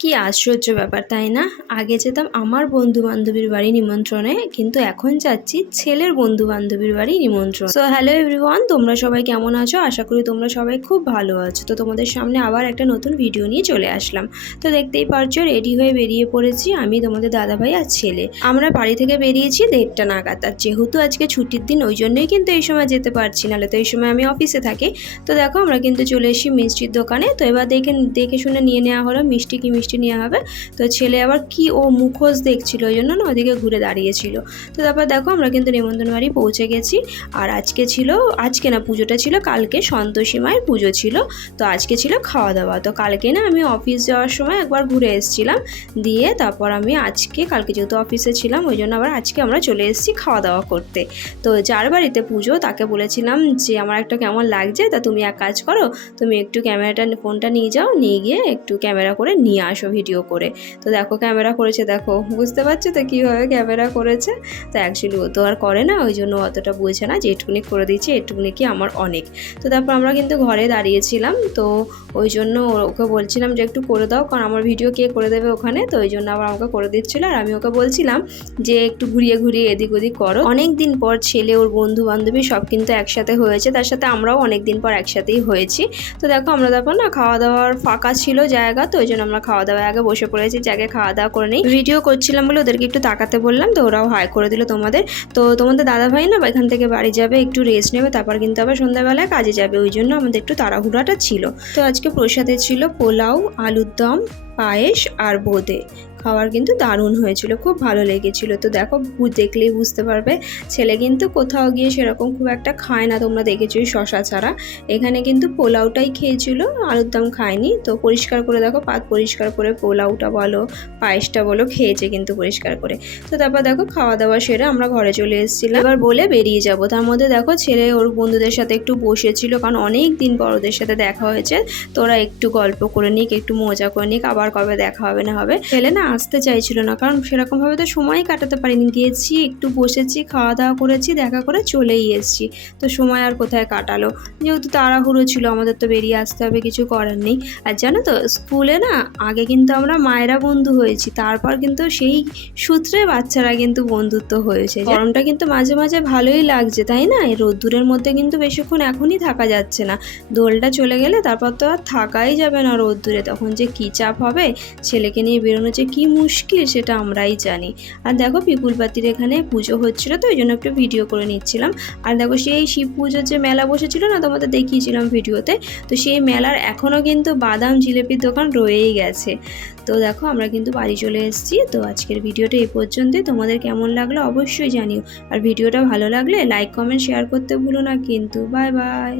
কি আশ্চর্য ব্যাপার তাই না? আগে যেতাম আমার বন্ধু-বান্ধবীর বাড়ি নিমন্ত্রণে, কিন্তু এখন যাচ্ছি ছেলের বন্ধু-বান্ধবীর বাড়ি নিমন্ত্রণ। সো হ্যালো এভরিওয়ান, তোমরা সবাই কেমন আছো? আশা করি তোমরা সবাই খুব ভালো আছো। তো তোমাদের সামনে আবার একটা নতুন ভিডিও নিয়ে চলে আসলাম। তো দেখতেই পারছো রেডি হয়ে বেরিয়ে পড়েছি আমি, তোমাদের দাদাভাই আর ছেলে। আমরা বাড়ি থেকে বেরিয়েছি 1:30টা নাগাদ। আর যেহেতু আজকে ছুটির দিন ওই জন্যই কিন্তু এই সময় যেতে পারছি, নাহলে তো এই সময় আমি অফিসে থাকি। তো দেখো আমরা কিন্তু চলে এসেছি মিষ্টির দোকানে। তো এবার দেখে শুনে নিয়ে নেওয়া হলো মিষ্টি কি মিষ্টি নেওয়া হবে। তো ছেলে আবার কি ও মুখোশ দেখছিল, ওই জন্য না ওদিকে ঘুরে দাঁড়িয়েছিল। তো তারপর দেখো আমরা কিন্তু নিমন্ত্রণ বাড়ি পৌঁছে গেছি। আর আজকে না, পুজোটা ছিল কালকে, সন্তোষী মায়ের পুজো ছিল। তো আজকে ছিল খাওয়া দাওয়া। তো কালকে না আমি অফিস যাওয়ার সময় একবার ঘুরে এসেছিলাম, দিয়ে তারপর আমি কালকে যেহেতু অফিসে ছিলাম ওই জন্য আবার আজকে আমরা চলে এসেছি খাওয়া দাওয়া করতে। তো যার বাড়িতে পুজো তাকে বলেছিলাম যে আমার একটা কেমন লাগছে, তা তুমি এক কাজ করো, তুমি একটু ফোনটা নিয়ে যাও, নিয়ে গিয়ে একটু ক্যামেরা করে নিয়ে আসো ভিডিও করে। তো দেখো ক্যামেরা করেছে, দেখো বুঝতে পারছো তো কীভাবে ক্যামেরা করেছে। তো অ্যাকচুয়ালি ও তো আর করে না, ওই জন্য অতটা বোঝে না যে এটুকুনি করে দিচ্ছি, এটুকুনি কি আমার অনেক। তো তারপর আমরা কিন্তু ঘরে দাঁড়িয়েছিলাম, তো ওই জন্য ওকে বলছিলাম যে একটু করে দাও, কারণ আমার ভিডিও কে করে দেবে ওখানে। তো ওই জন্য আবার আমাকে করে দিচ্ছিলো, আর আমি ওকে বলছিলাম যে একটু ঘুরিয়ে ঘুরিয়ে এদিক ওদিক করো। অনেক দিন পর ছেলে ওর বন্ধু বান্ধবী সব কিন্তু একসাথে হয়েছে, তার সাথে আমরাও অনেক দিন পর একসাথেই হয়েছি। তো দেখো আমরা তারপর না খাওয়া দাওয়ার ফাঁকা ছিল জায়গা, তো ওই জন্য আমরা খাওয়া দাওয়ার আগে বসে পড়েছি, জায়গায় খাওয়া দাওয়া করে নিই। ভিডিও করছিলাম বলে ওদেরকে একটু তাকাতে বললাম, তো ওরাও হাই করে দিল তোমাদের। তো তোমাদের দাদাভাই না এখান থেকে বাড়ি যাবে, একটু রেস্ট নেবে, তারপর কিন্তু আবার সন্ধ্যাবেলায় কাজে যাবে, ওই জন্য আমাদের একটু তাড়াহুড়াটা ছিল। তো আজকে প্রসাদে ছিল পোলাও, আলুর দম, পায়েস আর বোঁদে। খাবার কিন্তু দারুণ হয়েছিল, খুব ভালো লেগেছিল। তো দেখো দেখলেই বুঝতে পারবে ছেলে কিন্তু কোথাও গিয়ে সেরকম খুব একটা খায় না, তোমরা দেখেছোই শশা ছাড়া। এখানে কিন্তু পোলাওটাই খেয়েছিল, আলুর দম খায়নি। তো পরিষ্কার করে দেখো পাত পরিষ্কার করে পোলাওটা বলো পায়েসটা বলো খেয়েছে কিন্তু পরিষ্কার করে। তো তারপর দেখো খাওয়া দাওয়া সেরে আমরা ঘরে চলে এসেছিলাম, এবার বলে বেরিয়ে যাব। তার মধ্যে দেখো ছেলে ওর বন্ধুদের সাথে একটু বসেছিল, কারণ অনেক দিন পর ওদের সাথে দেখা হয়েছে। তো ওরা একটু গল্প করে নিক, একটু মজা করে নিক, আবার কবে দেখা হবে না হবে। ছেলে না আসতে চাইছিল না, কারণ সেরকমভাবে তো সময় কাটাতে পারিনি, গিয়েছি একটু বসেছি, খাওয়া দাওয়া করেছি, দেখা করে চলেই এসেছি। তো সময় আর কোথায় কাটালো, যেহেতু তাড়াহুড়ো ছিল আমাদের, তো বেরিয়ে আসতে হবে, কিছু করার নেই। আর জানো তো স্কুলে না আগে কিন্তু আমরা মায়েরা বন্ধু হয়েছি, তারপর কিন্তু সেই সূত্রে বাচ্চারা কিন্তু বন্ধুত্ব হয়েছে। গরমটা কিন্তু মাঝে মাঝে ভালোই লাগছে তাই না? এই রোদ্দুরের মধ্যে কিন্তু বেশিক্ষণ এখনই থাকা যাচ্ছে না, দোলটা চলে গেলে তারপর তো আর থাকাই যাবে না রোদ্দুরে, তখন যে কী চাপ হবে, ছেলেকে নিয়ে বেরোনো যে কী মুশকিল সেটা আমরাই জানি। আর দেখো পিপুলপাতির এখানে পুজো হচ্ছিল, তো ওই জন্য একটু ভিডিও করে নিচ্ছিলাম। আর দেখো সেই শিব পুজোর যে মেলা বসেছিল না, তোমাদের দেখিয়েছিলাম ভিডিওতে, তো সেই মেলার এখনও কিন্তু বাদাম জিলেপির দোকান রয়েই গেছে। তো দেখো আমরা কিন্তু বাড়ি চলে এসেছি। তো আজকের ভিডিওটা এই পর্যন্তই, তোমাদের কেমন লাগলো অবশ্যই জানিও। আর ভিডিওটা ভালো লাগলে লাইক কমেন্ট শেয়ার করতে ভুলো না কিন্তু। Bye bye.